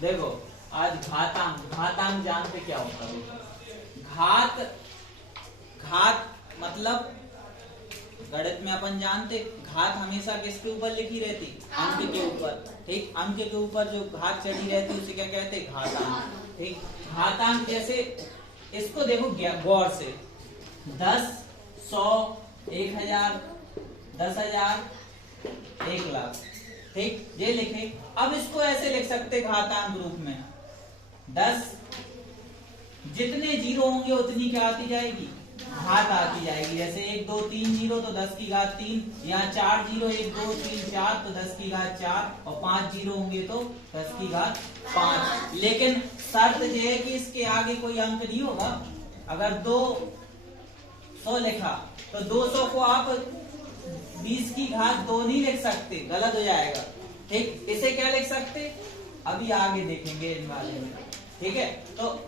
देखो आज घातांक जानते क्या होता है? घात मतलब गणित में अपन जानते घात हमेशा किसके ऊपर लिखी रहती? अंक के ऊपर। ठीक, अंक के ऊपर जो घात चढ़ी रहती उसे क्या कहते? घातांक। ठीक, घातांक जैसे इसको देखो गौर से, 10, 100, 1000, 10,000, 1,00,000। ठीक, ये लिखे। अब इसको ऐसे लिख सकते घातांक रूप में, 10 जितने जीरो होंगे उतनी क्या आती जाएगी? घात आती जाएगी। जैसे 1, 2, 3 जीरो तो 10 की घात 3, यहाँ 4 जीरो 1, 2, 3, 4 तो 10 की घात 4, और 5 जीरो होंगे तो 10 की घात 5। लेकिन शर्त यह है कि इसके आगे कोई अंक नहीं होगा। अगर 200 लिखा तो 200 को आप 20 की घात 2 नहीं लिख सकते, गलत हो जाएगा। ठीक, इसे क्या लिख सकते? अभी आगे देखेंगे इन वाले में। ठीक है, तो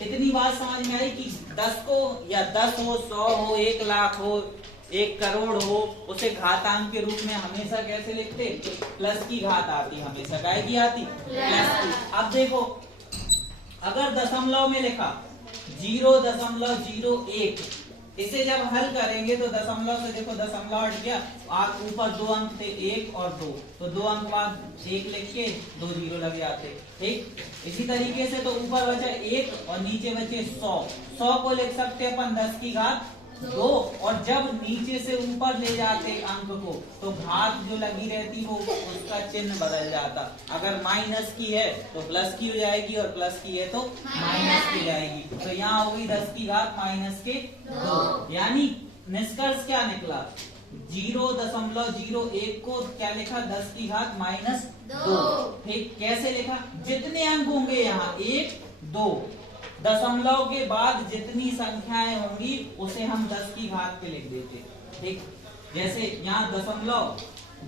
इतनी बात समझ में आई कि 10 को या 10 हो, 100 हो, 1,00,000 हो, 1 करोड़ हो, उसे घातांक के रूप में हमेशा कैसे लिखते? प्लस की घात आती, हमेशा काय की आती? प्लस की। अब देखो अगर दशमलव में लिखा 0.01, इसे जब हल करेंगे तो दशमलव से देखो दशमलव हट गया, आप ऊपर 2 अंक थे 1 और 2, तो 2 अंक बाद 1 लिख के 2 जीरो लग जाते। ठीक, इसी तरीके से तो ऊपर बचा 1 और नीचे बचे 100 को लिख सकते अपन 10 की घात 2, और जब नीचे से ऊपर ले जाते अंक को तो घात जो लगी रहती वो उसका चिन्ह बदल जाता। अगर माइनस की है तो प्लस की हो जाएगी, और प्लस की है तो माइनस की जाएगी। तो यहाँ हो गई 10 की घात -2। यानी निष्कर्ष क्या निकला? 0.01 को क्या लिखा? 10 की घात -2। ठीक, कैसे लिखा? जितने अंक होंगे यहाँ 1, 2, दशमलव के बाद जितनी संख्याएं होंगी उसे हम 10 की घात पे लिख देते। ठीक, जैसे यहाँ दशमलव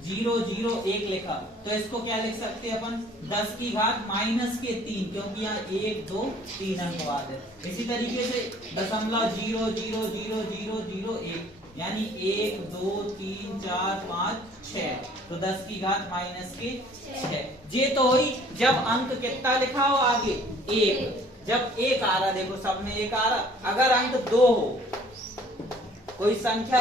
001 लिखा तो इसको क्या लिख सकते अपन? 10 की घात -3, क्योंकि यहाँ 1, 2, 3 अंक बाद है। इसी तरीके से दशमलव 0.00001 यानी 1, 2, 3, 4, 5, 6, तो 10 की घात -6। ये तो हुई जब अंक कितना लिखा हो आगे 1। जब 1 आ रहा, देखो सब में 1 आ रहा। अगर अंक 2 हो, कोई संख्या